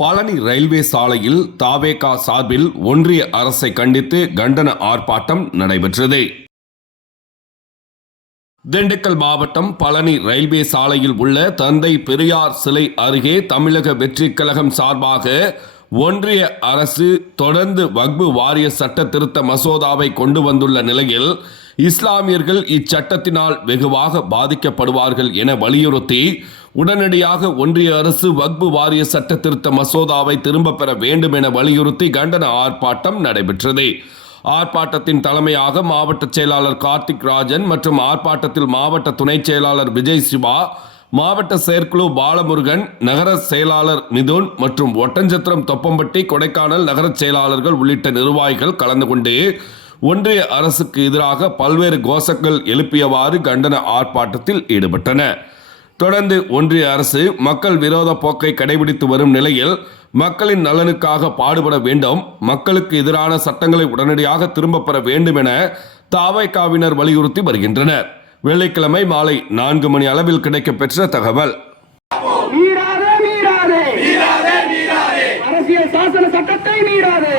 Palani railway சாலையில் தாவேகா சார்பில் ஒன்றிய அரசை கண்டித்து கண்டன ஆர்ப்பாட்டம் நடைபெற்றது. திண்டுக்கல் மாவட்டம் பழனி ரயில்வே சாலையில் உள்ள தந்தை பெரியார் சிலை அருகே தமிழக வெற்றிக் கழகம் சார்பாக ஒன்றிய அரசு தொடர்ந்து வக்பு வாரிய சட்ட திருத்த மசோதாவை கொண்டு வந்துள்ள நிலையில் இஸ்லாமியர்கள் இச்சட்டத்தினால் வெகுவாக பாதிக்கப்படுவார்கள் என வலியுறுத்தி உடனடியாக ஒன்றிய அரசு வக்பு வாரிய சட்ட திருத்த மசோதாவை திரும்ப பெற வேண்டும் என வலியுறுத்தி கண்டன ஆர்ப்பாட்டம் நடைபெற்றது. ஆர்ப்பாட்டத்தின் தலைமையாக மாவட்ட செயலாளர் கார்த்திக் ராஜன் மற்றும் ஆர்ப்பாட்டத்தில் மாவட்ட துணை செயலாளர் விஜய் சிவா, மாவட்ட செயற்குழு பாலமுருகன், நகர செயலாளர் மிதுன் மற்றும் ஒட்டஞ்சத்திரம் தொப்பம்பட்டி கொடைக்கானல் நகர செயலாளர்கள் உள்ளிட்ட நிர்வாகிகள் கலந்து கொண்டு ஒன்றிய அரசுக்கு எதிராக பல்வேறு கோஷங்கள் எழுப்பியவாறு கண்டன ஆர்ப்பாட்டத்தில் ஈடுபட்டனர். தொடர்ந்து ஒன்றிய அரசு மக்கள் விரோத போக்கை கடைபிடித்து வரும் நிலையில் மக்களின் நலனுக்காக பாடுபட வேண்டும், மக்களுக்கு எதிரான சட்டங்களை உடனடியாக திரும்ப பெற வேண்டும் என தாவேகாவினர் வலியுறுத்தி வருகின்றனர். வெள்ளிக்கிழமை மாலை 4 மணி அளவில் கிடைக்கப்பெற்ற தகவல். அரசியல் சாசன சட்டத்தை மீறாதே.